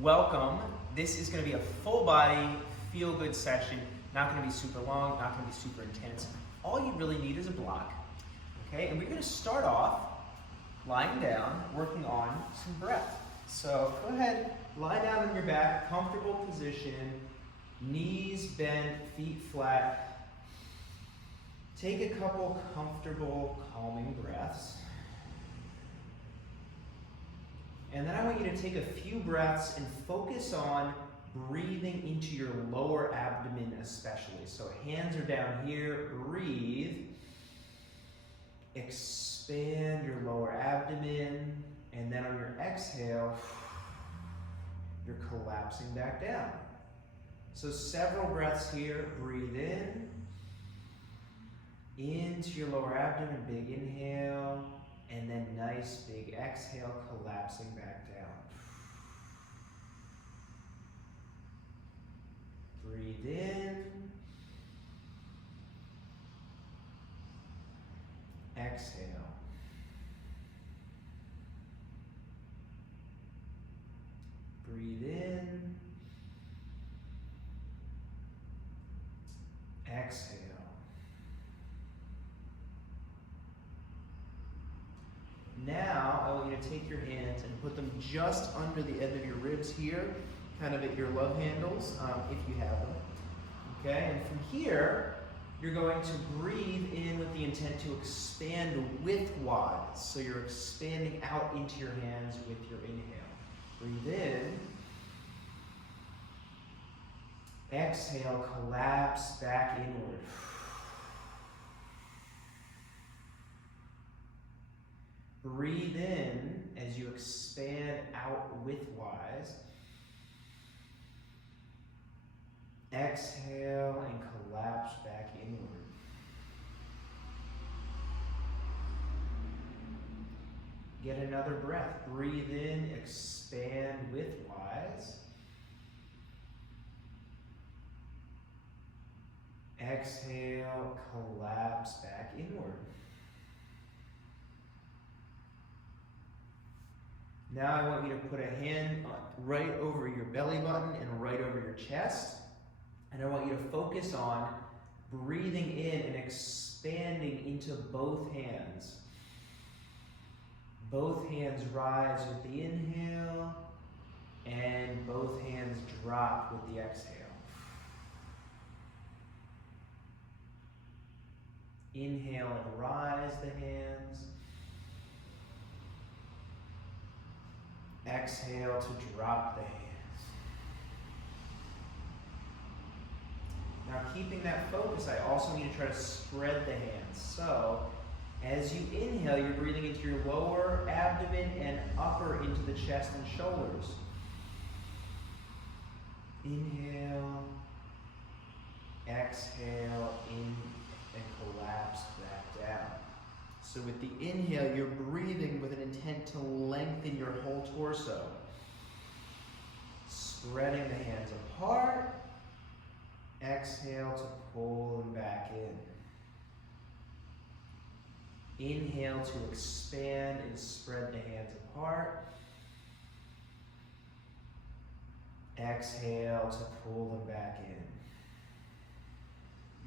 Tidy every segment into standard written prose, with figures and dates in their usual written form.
Welcome. This is going to be a full body, feel good session. Not going to be super long, not going to be super intense. All you really need is a block. Okay, and we're going to start off lying down, working on some breath. So go ahead, lie down on your back, comfortable position, knees bent, feet flat. Take a couple comfortable, calming breaths. And then I want you to take a few breaths and focus on breathing into your lower abdomen especially. So hands are down here, breathe. Expand your lower abdomen, and then on your exhale, you're collapsing back down. So several breaths here, breathe in, into your lower abdomen, big inhale, and then nice big exhale, collapsing back down. Breathe in. Exhale. Breathe in. Exhale. Now, I want you to take your hands and put them just under the end of your ribs here, kind of at your love handles, if you have them. Okay, and from here, you're going to breathe in with the intent to expand widthwise. So you're expanding out into your hands with your inhale. Breathe in. Exhale, collapse back inward. Breathe in as you expand out widthwise. Exhale and collapse back inward. Get another breath. Breathe in, expand widthwise. Exhale, collapse back inward. Now I want you to put a hand right over your belly button and right over your chest. And I want you to focus on breathing in and expanding into both hands. Both hands rise with the inhale, and both hands drop with the exhale. Inhale and rise the hands. Exhale to drop the hands. Now, keeping that focus, I also need to try to spread the hands. So, as you inhale, you're breathing into your lower abdomen and upper into the chest and shoulders. Inhale, exhale, in and collapse back down. So with the inhale, you're breathing with an intent to lengthen your whole torso. Spreading the hands apart. Exhale to pull them back in. Inhale to expand and spread the hands apart. Exhale to pull them back in.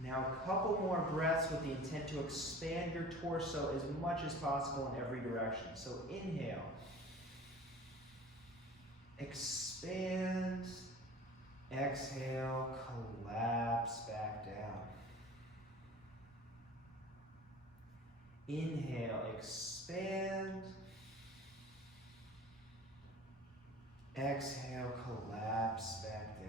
Now a couple more breaths with the intent to expand your torso as much as possible in every direction. So inhale. Expand. Exhale, collapse back down. Inhale, expand. Exhale, collapse back down.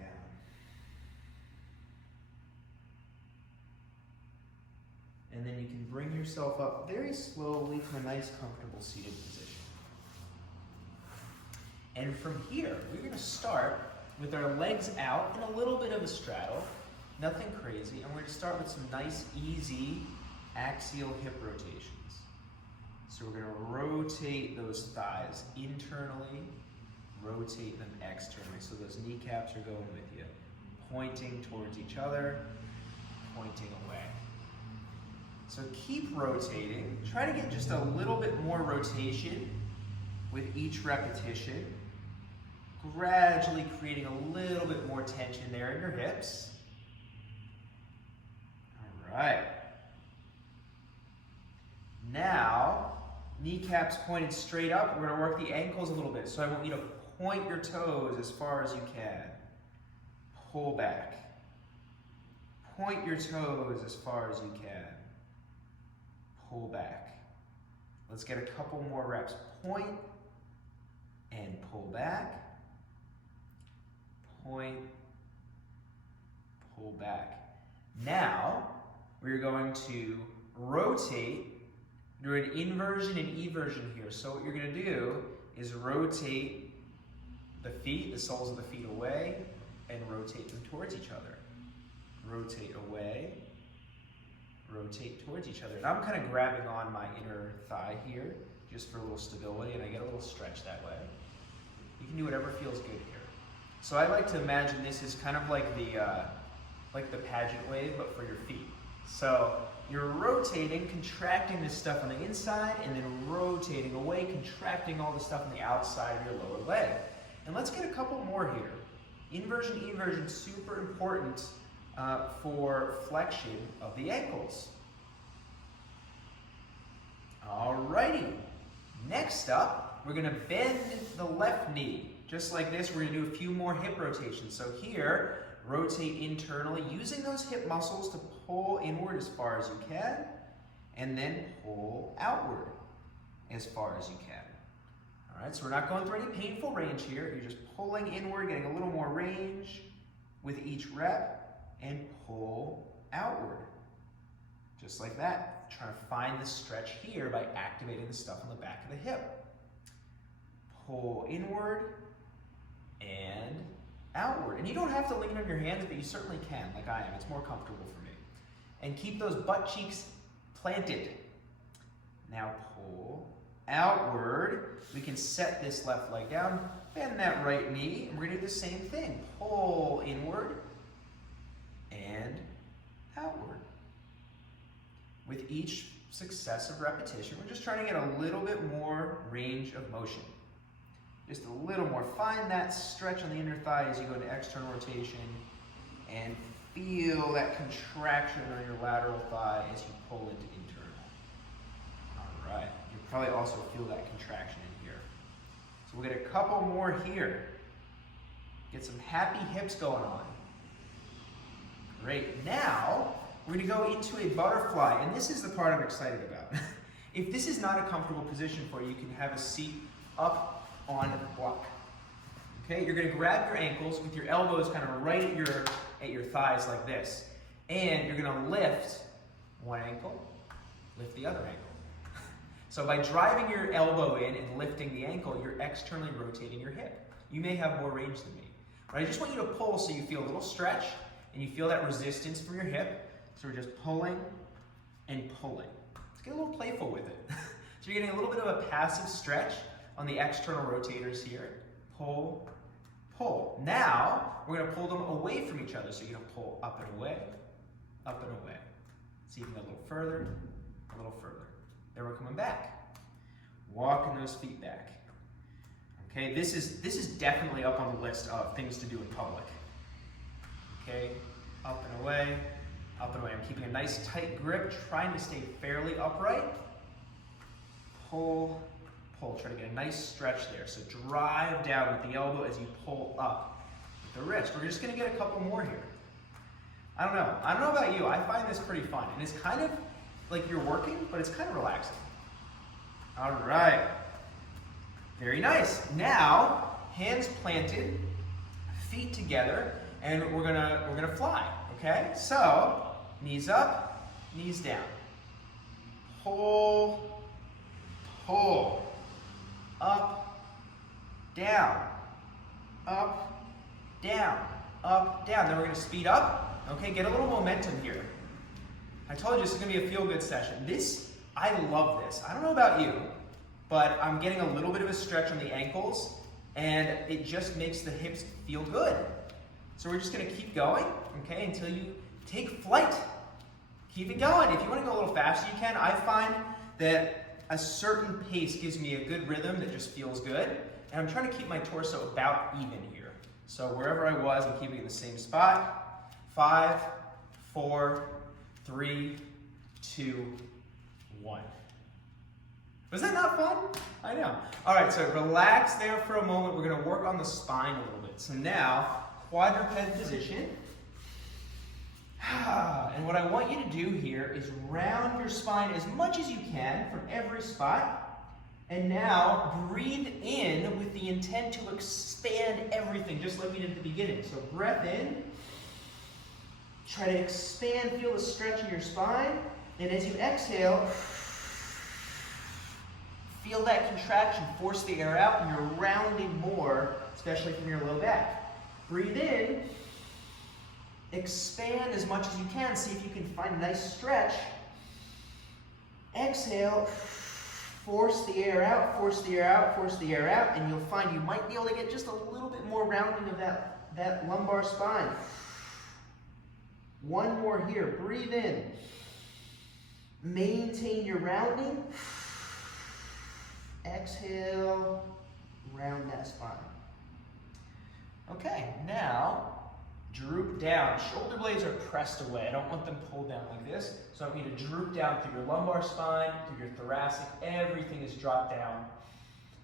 And then you can bring yourself up very slowly to a nice, comfortable seated position. And from here, we're going to start with our legs out in a little bit of a straddle, nothing crazy, and we're going to start with some nice, easy axial hip rotations. So we're going to rotate those thighs internally, rotate them externally. So those kneecaps are going with you, pointing towards each other, pointing away. So keep rotating. Try to get just a little bit more rotation with each repetition. gradually creating a little bit more tension there in your hips. All right. Now, kneecaps pointed straight up. We're going to work the ankles a little bit. So I want you to point your toes as far as you can. Pull back. Point your toes as far as you can. Pull back. Let's get a couple more reps. Point and pull back. Point, pull back. Now, we're going to rotate, do an inversion and eversion here. So what you're going to do is rotate the feet, the soles of the feet away, and rotate them towards each other. Rotate away, rotate towards each other. And I'm kind of grabbing on my inner thigh here, just for a little stability, and I get a little stretch that way. You can do whatever feels good here. So I like to imagine this is kind of like the pageant wave, but for your feet. So you're rotating, contracting this stuff on the inside, and then rotating away, contracting all the stuff on the outside of your lower leg. And let's get a couple more here. Inversion, eversion, super important for flexion of the ankles. Alrighty. Next up, we're gonna bend the left knee. Just like this, we're gonna do a few more hip rotations. So here, rotate internally, using those hip muscles to pull inward as far as you can, and then pull outward as far as you can. All right, so we're not going through any painful range here. You're just pulling inward, getting a little more range with each rep, and pull outward. Just like that. Trying to find the stretch here by activating the stuff on the back of the hip. Pull inward and outward. And you don't have to lean on your hands, but you certainly can, like I am. It's more comfortable for me. And keep those butt cheeks planted. Now pull outward. We can set this left leg down, bend that right knee, and we're going to do the same thing. Pull inward and outward. With each successive repetition, we're just trying to get a little bit more range of motion. Just a little more. Find that stretch on the inner thigh as you go into external rotation, and feel that contraction on your lateral thigh as you pull into internal. All right. You'll probably also feel that contraction in here. So we'll get a couple more here. Get some happy hips going on. Great. Now, we're going to go into a butterfly, and this is the part I'm excited about. If this is not a comfortable position for you, you can have a seat up on the block. Okay, you're going to grab your ankles with your elbows kind of right at your thighs like this, and you're going to lift one ankle, lift the other ankle. So by driving your elbow in and lifting the ankle, you're externally rotating your hip. You may have more range than me, but I just want you to pull so you feel a little stretch and you feel that resistance from your hip. So we're just pulling and pulling. Let's get a little playful with it. So you're getting a little bit of a passive stretch on the external rotators here. Pull, pull. Now, we're going to pull them away from each other. So you're going to pull up and away, up and away. See if you can go a little further, a little further. Then we're coming back. Walking those feet back. Okay, this is definitely up on the list of things to do in public. Okay, up and away, up and away. I'm keeping a nice tight grip, trying to stay fairly upright. Pull, pull. Try to get a nice stretch there. So drive down with the elbow as you pull up with the wrist. We're just going to get a couple more here. I don't know about you. I find this pretty fun. And it's kind of like you're working, but it's kind of relaxing. All right. Very nice. Now, hands planted, feet together, and we're gonna fly. Okay? So, knees up, knees down. Pull, pull. Up, down. Up, down. Up, down. Then we're gonna speed up. Okay, get a little momentum here. I told you this is gonna be a feel-good session. I love this. I don't know about you, but I'm getting a little bit of a stretch on the ankles, and it just makes the hips feel good. So we're just gonna keep going, okay, until you take flight. Keep it going. If you wanna go a little faster, you can. I find that a certain pace gives me a good rhythm that just feels good. And I'm trying to keep my torso about even here. So wherever I was, I'm keeping it in the same spot. 5, 4, 3, 2, 1. Was that not fun? I know. All right, so relax there for a moment. We're gonna work on the spine a little bit. So now, quadruped position. And what I want you to do here is round your spine as much as you can from every spot. And now breathe in with the intent to expand everything, just like we did at the beginning. So breath in. Try to expand, feel the stretch in your spine. And as you exhale, feel that contraction, force the air out, and you're rounding more, especially from your low back. Breathe in, expand as much as you can, see if you can find a nice stretch. Exhale, force the air out, force the air out, force the air out, and you'll find you might be able to get just a little bit more rounding of that lumbar spine. One more here, breathe in. Maintain your rounding. Exhale, round that spine. Okay, now droop down. Shoulder blades are pressed away. I don't want them pulled down like this. So I want you to droop down through your lumbar spine, through your thoracic. Everything is dropped down.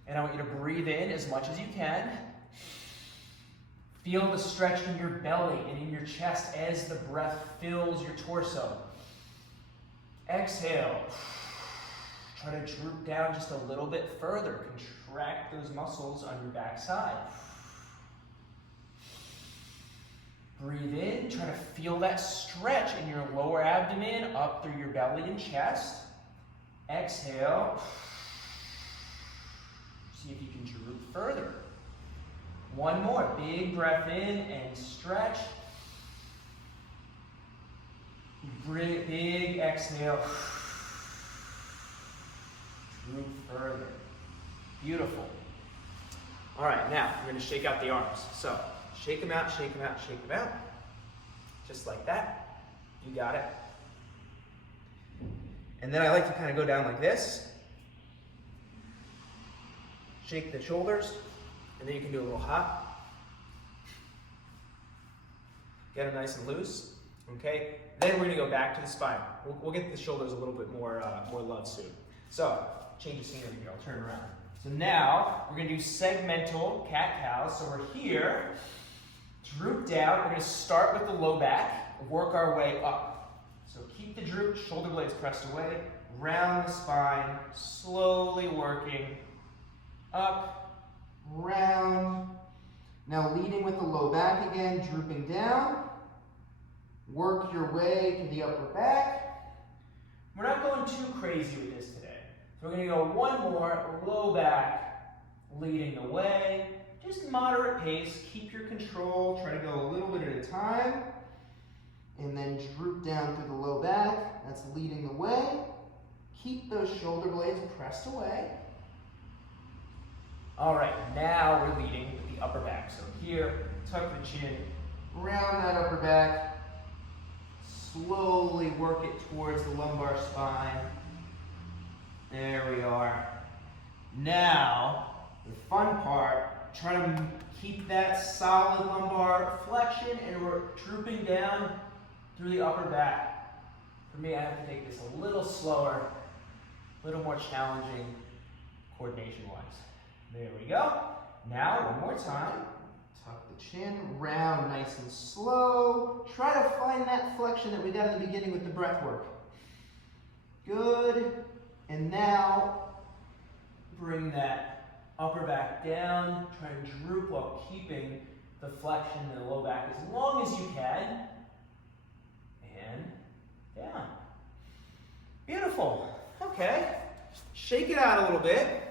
And I want you to breathe in as much as you can. Feel the stretch in your belly and in your chest as the breath fills your torso. Exhale. Try to droop down just a little bit further. Contract those muscles on your backside. Breathe in. Try to feel that stretch in your lower abdomen up through your belly and chest. Exhale. See if you can droop further. One more. Big breath in and stretch. Big exhale. Droop further. Beautiful. All right, now we're going to shake out the arms. So shake them out, shake them out, shake them out. Just like that. You got it. And then I like to kind of go down like this. Shake the shoulders. And then you can do a little hop. Get them nice and loose. Okay. Then we're going to go back to the spine. We'll get the shoulders a little bit more love soon. So change the scenery here. I'll turn around. So now we're going to do segmental cat-cows. So we're here. Droop down. We're going to start with the low back. Work our way up. So keep the droop. Shoulder blades pressed away. Round the spine. Slowly working up. Round. Now leading with the low back again, drooping down. Work your way to the upper back. We're not going too crazy with this today. So we're going to go one more, low back, leading the way. Just moderate pace, keep your control, try to go a little bit at a time. And then droop down through the low back, that's leading the way. Keep those shoulder blades pressed away. All right, now we're leading with the upper back. So here, tuck the chin, round that upper back, slowly work it towards the lumbar spine. There we are. Now, the fun part, try to keep that solid lumbar flexion and we're drooping down through the upper back. For me, I have to take this a little slower, a little more challenging coordination-wise. There we go. Now, one more time. Tuck the chin, round nice and slow. Try to find that flexion that we got in the beginning with the breath work. Good. And now, bring that upper back down. Try and droop while keeping the flexion in the low back as long as you can. And down. Beautiful. Okay. Shake it out a little bit.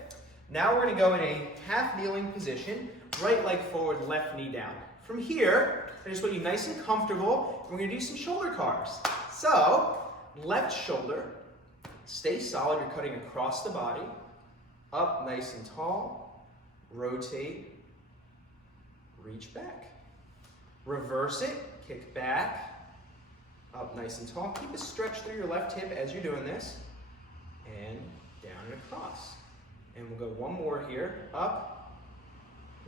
Now we're going to go in a half kneeling position, right leg forward, left knee down. From here, I just want you nice and comfortable. We're going to do some shoulder carves. So, left shoulder, stay solid. You're cutting across the body, up nice and tall, rotate, reach back. Reverse it, kick back, up nice and tall. Keep a stretch through your left hip as you're doing this, and down and across. And we'll go one more here, up,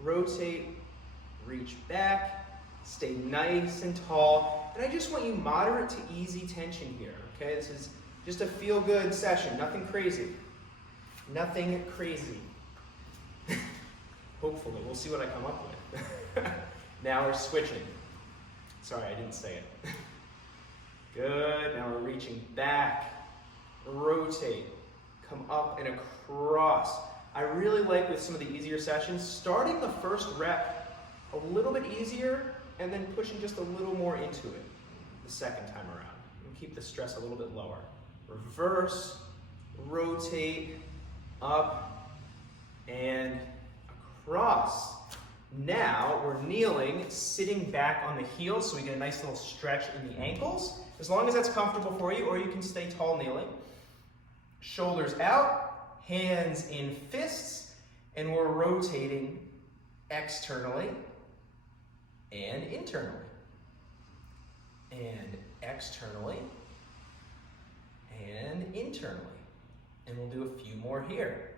rotate, reach back, stay nice and tall. And I just want you moderate to easy tension here, okay? This is just a feel-good session, nothing crazy. Nothing crazy. Hopefully, we'll see what I come up with. Now we're switching. Sorry, I didn't say it. Good, now we're reaching back, rotate, come up and across. I really like with some of the easier sessions, starting the first rep a little bit easier and then pushing just a little more into it the second time around. And keep the stress a little bit lower. Reverse, rotate, up and across. Now we're kneeling, sitting back on the heels so we get a nice little stretch in the ankles. As long as that's comfortable for you, or you can stay tall kneeling. Shoulders out, hands in fists, and we're rotating externally and internally. And externally and internally. And we'll do a few more here.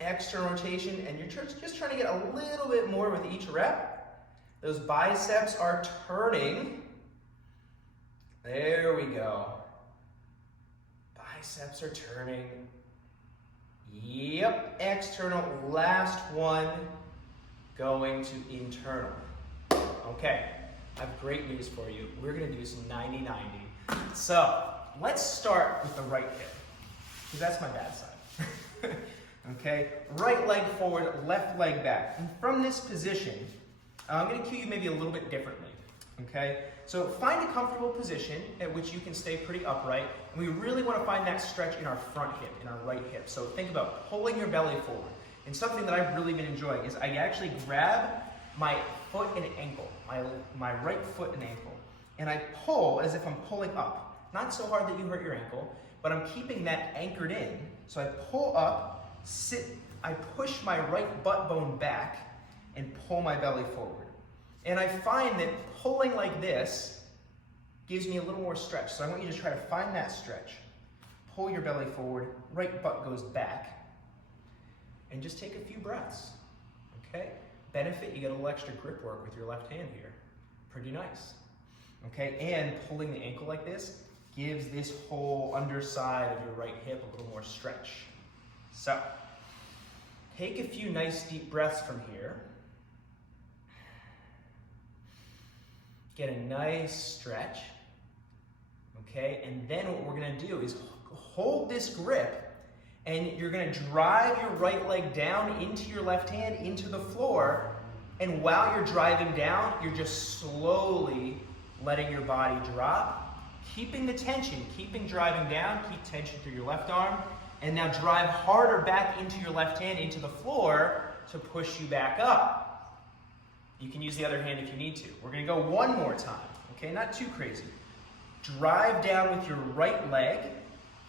External rotation, and you're just trying to get a little bit more with each rep. Those biceps are turning. There we go. Biceps are turning. Yep, external, last one, going to internal. Okay, I have great news for you. We're gonna do some 90-90. So, let's start with the right hip, because that's my bad side. Okay, right leg forward, left leg back. And from this position, I'm gonna cue you maybe a little bit differently. Okay, so find a comfortable position at which you can stay pretty upright. And we really want to find that stretch in our front hip, in our right hip. So think about pulling your belly forward. And something that I've really been enjoying is I actually grab my foot and ankle, my right foot and ankle, and I pull as if I'm pulling up. Not so hard that you hurt your ankle, but I'm keeping that anchored in. So I pull up, sit, I push my right butt bone back and pull my belly forward. And I find that pulling like this gives me a little more stretch. So I want you to try to find that stretch. Pull your belly forward, right butt goes back, and just take a few breaths, okay? Benefit, you get a little extra grip work with your left hand here. Pretty nice, okay? And pulling the ankle like this gives this whole underside of your right hip a little more stretch. So, take a few nice deep breaths from here. Get a nice stretch, okay? And then what we're gonna do is hold this grip, and you're gonna drive your right leg down into your left hand, into the floor, and while you're driving down, you're just slowly letting your body drop, keeping the tension, keeping driving down, keep tension through your left arm, and now drive harder back into your left hand, into the floor, to push you back up. You can use the other hand if you need to. We're gonna go one more time, okay? Not too crazy. Drive down with your right leg.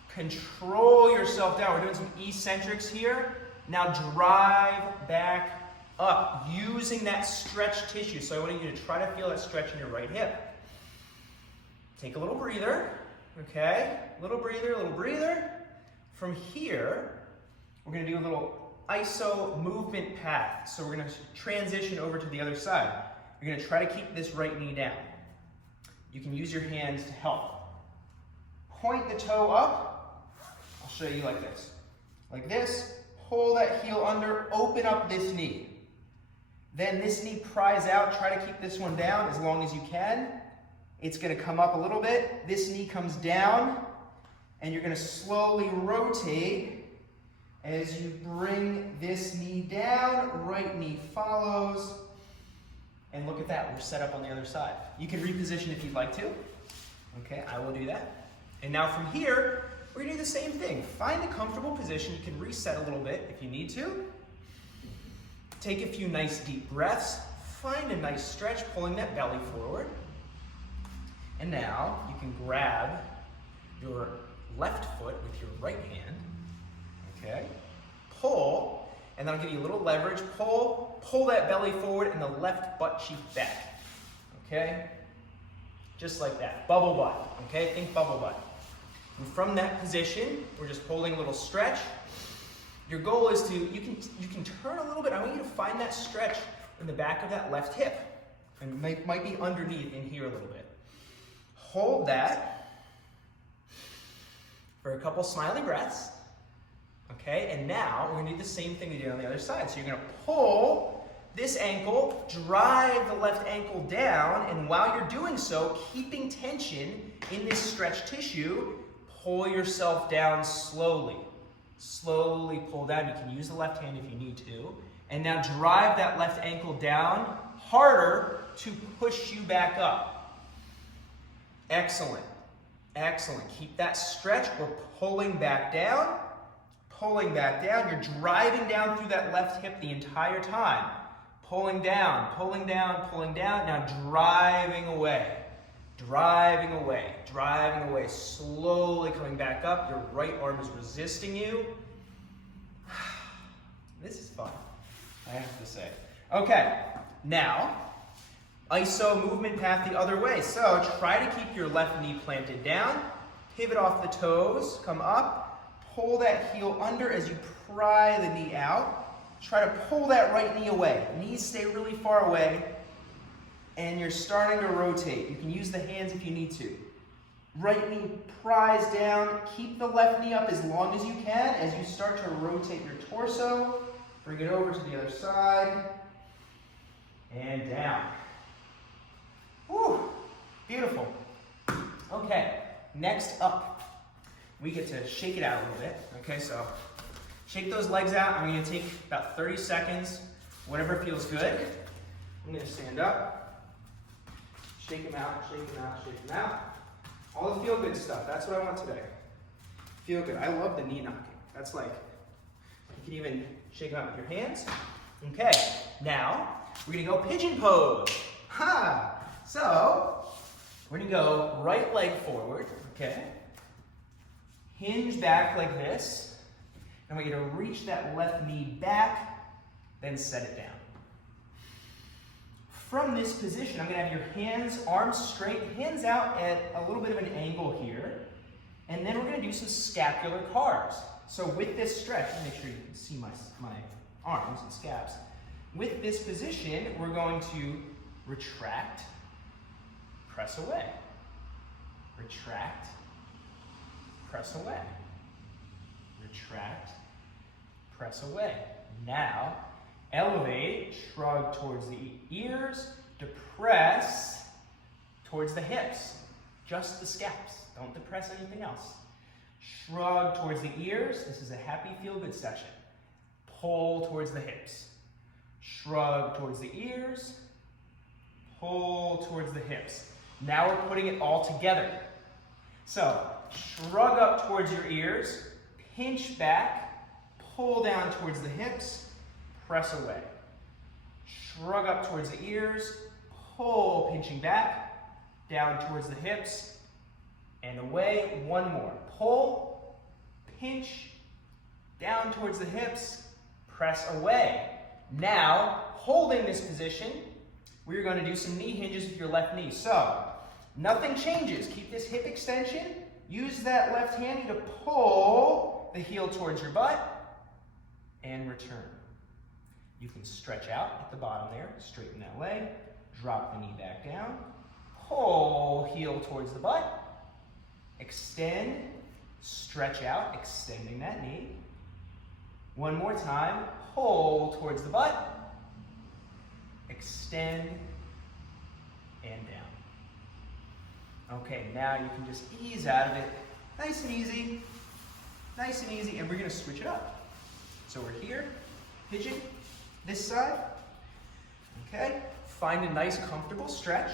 Control yourself down. We're doing some eccentrics here. Now drive back up, using that stretch tissue. So I want you to try to feel that stretch in your right hip. Take a little breather, okay? Little breather, little breather. From here, we're gonna do a little iso movement path. So we're gonna transition over to the other side. You're gonna try to keep this right knee down. You can use your hands to help. Point the toe up. I'll show you like this. Like this, pull that heel under, open up this knee. Then this knee pries out, try to keep this one down as long as you can. It's gonna come up a little bit. This knee comes down, and you're gonna slowly rotate as you bring this knee down, right knee follows, and look at that, we're set up on the other side. You can reposition if you'd like to. Okay, I will do that. And now from here, we're gonna do the same thing. Find a comfortable position. You can reset a little bit if you need to. Take a few nice deep breaths. Find a nice stretch, pulling that belly forward. And now you can grab your left foot with your right hand. Okay, pull, and that'll give you a little leverage. Pull that belly forward and the left butt cheek back. Okay, just like that. Bubble butt. Okay, think bubble butt. And from that position, we're just holding a little stretch. Your goal is to, you can turn a little bit. I want you to find that stretch in the back of that left hip. And might be underneath in here a little bit. Hold that for a couple smiley breaths. Okay, and now we're gonna do the same thing we did on the other side. So you're gonna pull this ankle, drive the left ankle down, and while you're doing so, keeping tension in this stretch tissue, pull yourself down slowly. Slowly pull down. You can use the left hand if you need to. And now drive that left ankle down harder to push you back up. Excellent. Excellent. Keep that stretch. We're pulling back down. Pulling back down. You're driving down through that left hip the entire time. Pulling down, pulling down, pulling down. Now driving away. Driving away, driving away. Slowly coming back up. Your right arm is resisting you. This is fun, I have to say. Okay, now, iso movement path the other way. So try to keep your left knee planted down. Pivot off the toes, come up. Pull that heel under as you pry the knee out. Try to pull that right knee away. Knees stay really far away. And you're starting to rotate. You can use the hands if you need to. Right knee pries down. Keep the left knee up as long as you can as you start to rotate your torso. Bring it over to the other side. And down. Whew, beautiful. Okay, next up, we get to shake it out a little bit. Okay, so shake those legs out. I'm gonna take about 30 seconds, whatever feels good. I'm gonna stand up. Shake them out, shake them out, shake them out. All the feel-good stuff, that's what I want today. Feel good. I love the knee knocking. That's like, you can even shake them out with your hands. Okay, now we're gonna go pigeon pose. Ha! So, we're gonna go right leg forward, okay? Hinge back like this. And we're gonna reach that left knee back, then set it down. From this position, I'm going to have your hands, arms straight, hands out at a little bit of an angle here. And then we're going to do some scapular carves. So with this stretch, make sure you can see my arms and scaps. With this position, we're going to retract, press away. Retract, press away. Retract, press away. Now, elevate, shrug towards the ears, depress towards the hips. Just the scaps. Don't depress anything else. Shrug towards the ears. This is a happy feel-good session. Pull towards the hips. Shrug towards the ears. Pull towards the hips. Now we're putting it all together. So, shrug up towards your ears. Pinch back. Pull down towards the hips. Press away. Shrug up towards the ears, pull, pinching back, down towards the hips, and away. One more. Pull, pinch, down towards the hips, press away. Now, holding this position, we're going to do some knee hinges with your left knee. So, nothing changes. Keep this hip extension. Use that left hand to pull the heel towards your butt, and return. You can stretch out at the bottom there, straighten that leg, drop the knee back down, pull heel towards the butt, extend, stretch out, extending that knee. One more time, pull towards the butt, extend, and down. Okay, now you can just ease out of it, nice and easy, and we're gonna switch it up. So we're here, pigeon, this side, okay? Find a nice comfortable stretch.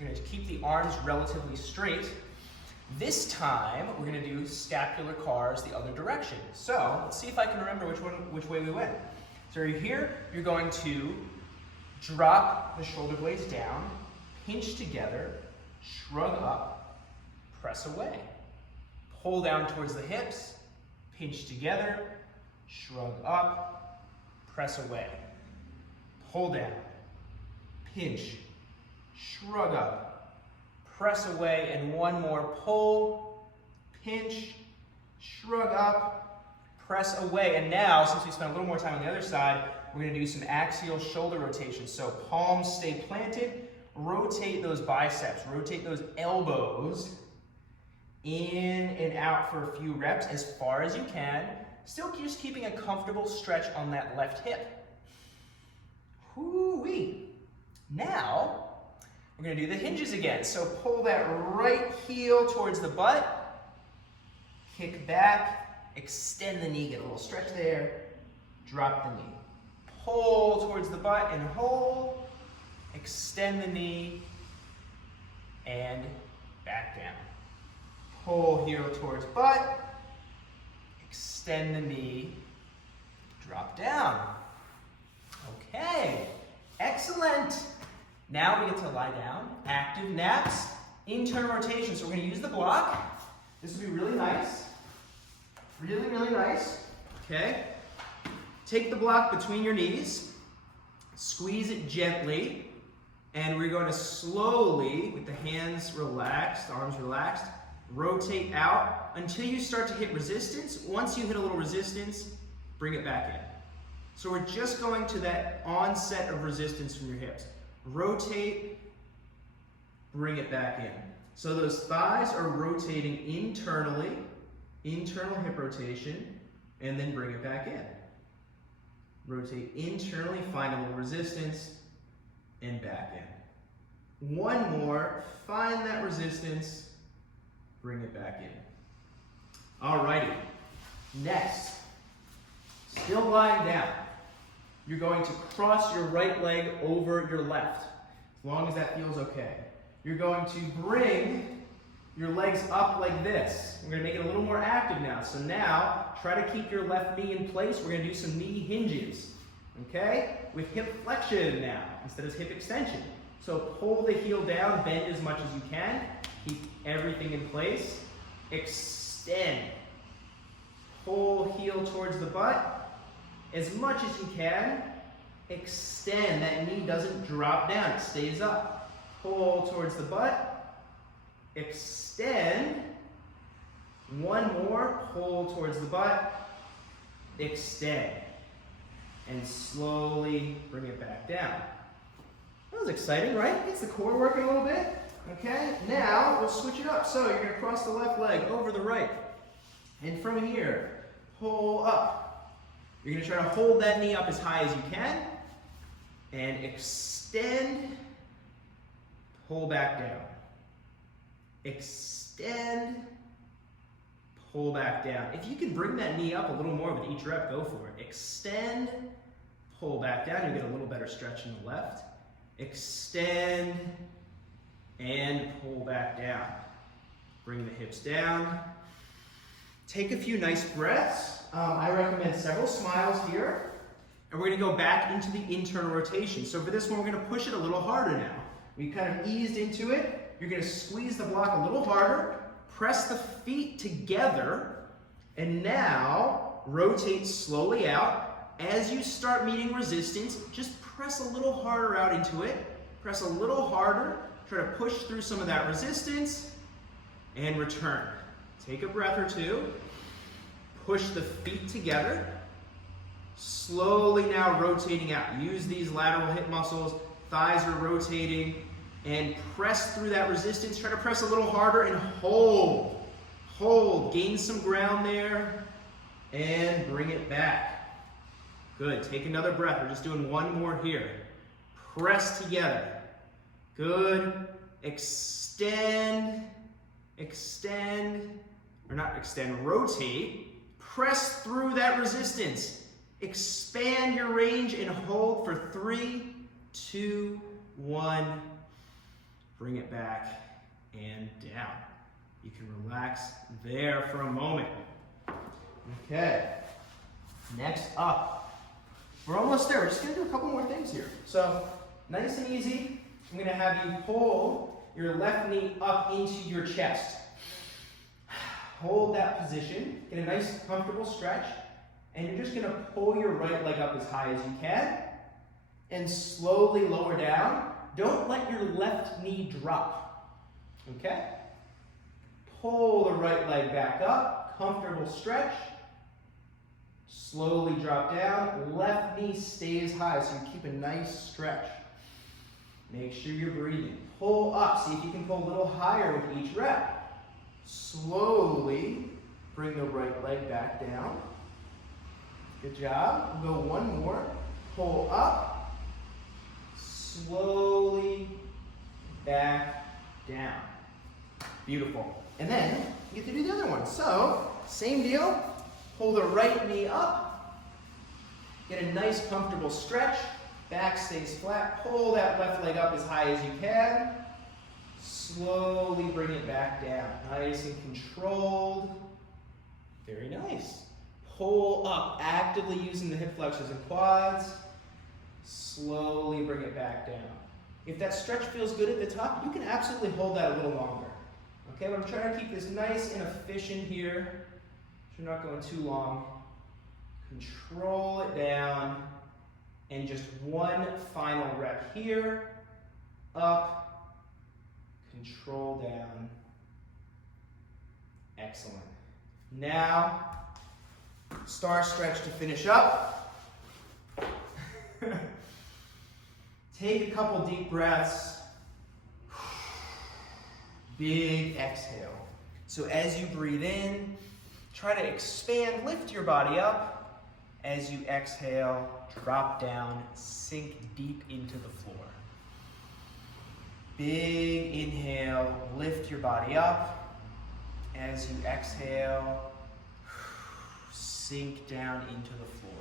You're gonna keep the arms relatively straight. This time, we're gonna do scapular carves the other direction. So, let's see if I can remember which way we went. So you're here, you're going to drop the shoulder blades down, pinch together, shrug up, press away. Pull down towards the hips, pinch together, shrug up, press away. Pull down, pinch, shrug up, press away, and one more. Pull, pinch, shrug up, press away. And now, since we spent a little more time on the other side, we're going to do some axial shoulder rotation. So palms stay planted, rotate those biceps, rotate those elbows in and out for a few reps as far as you can. Still just keeping a comfortable stretch on that left hip. Whoo-wee. Now, we're going to do the hinges again. So pull that right heel towards the butt, kick back, extend the knee, get a little stretch there, drop the knee. Pull towards the butt and hold, extend the knee, and back down. Pull heel towards butt, extend the knee, drop down. Okay, excellent. Now we get to lie down, active naps, internal rotation. So we're going to use the block. This will be really nice. Really, really nice. Okay. Take the block between your knees, squeeze it gently, and we're going to slowly, with the hands relaxed, arms relaxed, rotate out until you start to hit resistance. Once you hit a little resistance, bring it back in. So we're just going to that onset of resistance from your hips. Rotate, bring it back in. So those thighs are rotating internally, internal hip rotation, and then bring it back in. Rotate internally, find a little resistance, and back in. One more, find that resistance, bring it back in. Alrighty, next, still lying down. You're going to cross your right leg over your left, as long as that feels okay. You're going to bring your legs up like this. We're going to make it a little more active now. So now, try to keep your left knee in place. We're going to do some knee hinges, okay? With hip flexion now, instead of hip extension. So pull the heel down, bend as much as you can. Keep everything in place. Extend. Pull heel towards the butt. As much as you can, extend. That knee doesn't drop down, it stays up. Pull towards the butt, extend. One more, pull towards the butt, extend. And slowly bring it back down. That was exciting, right? Gets the core working a little bit. Okay, now we'll switch it up. So you're gonna cross the left leg over the right. And from here, pull up. You're going to try to hold that knee up as high as you can, and extend, pull back down. Extend, pull back down. If you can bring that knee up a little more with each rep, go for it. Extend, pull back down. You'll get a little better stretch in the left. Extend, and pull back down. Bring the hips down. Take a few nice breaths. I recommend several smiles here. And we're going to go back into the internal rotation. So for this one, we're going to push it a little harder now. We kind of eased into it. You're going to squeeze the block a little harder. Press the feet together. And now, rotate slowly out. As you start meeting resistance, just press a little harder out into it. Press a little harder. Try to push through some of that resistance. And return. Take a breath or two. Push the feet together. Slowly now rotating out. Use these lateral hip muscles. Thighs are rotating. And press through that resistance. Try to press a little harder and hold. Hold. Gain some ground there. And bring it back. Good. Take another breath. We're just doing one more here. Press together. Good. Extend. Extend. Or not extend. Rotate. Press through that resistance. Expand your range and hold for 3, 2, 1. Bring it back and down. You can relax there for a moment. Okay. Next up. We're almost there. We're just going to do a couple more things here. So, nice and easy. I'm going to have you pull your left knee up into your chest. Hold that position. Get a nice, comfortable stretch. And you're just going to pull your right leg up as high as you can. And slowly lower down. Don't let your left knee drop. Okay? Pull the right leg back up. Comfortable stretch. Slowly drop down. Left knee stays high, so you keep a nice stretch. Make sure you're breathing. Pull up. See if you can pull a little higher with each rep. Slowly bring the right leg back down. Good job. We'll go one more. Pull up. Slowly back down. Beautiful. And then you get to do the other one. So, same deal. Pull the right knee up. Get a nice comfortable stretch. Back stays flat. Pull that left leg up as high as you can. Slowly bring it back down. Nice and controlled. Very nice. Pull up, actively using the hip flexors and quads. Slowly bring it back down. If that stretch feels good at the top, you can absolutely hold that a little longer. Okay, but I'm trying to keep this nice and efficient here, so you're not going too long. Control it down, and just one final rep here. Up, control down. Excellent. Now, star stretch to finish up. Take a couple deep breaths. Big exhale. So as you breathe in, try to expand, lift your body up. As you exhale, drop down, sink deep into the floor. Big inhale, lift your body up. As you exhale, sink down into the floor.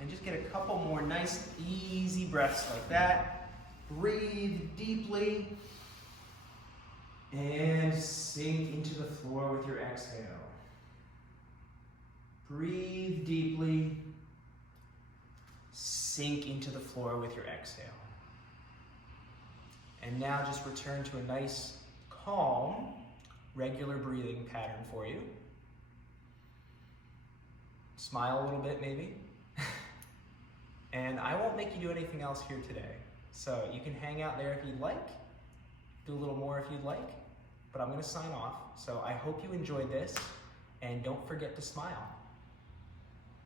And just get a couple more nice, easy breaths like that. Breathe deeply. And sink into the floor with your exhale. Breathe deeply. Sink into the floor with your exhale. And now just return to a nice, calm, regular breathing pattern for you. Smile a little bit, maybe. And I won't make you do anything else here today. So you can hang out there if you'd like, do a little more if you'd like, but I'm gonna sign off. So I hope you enjoyed this, and don't forget to smile.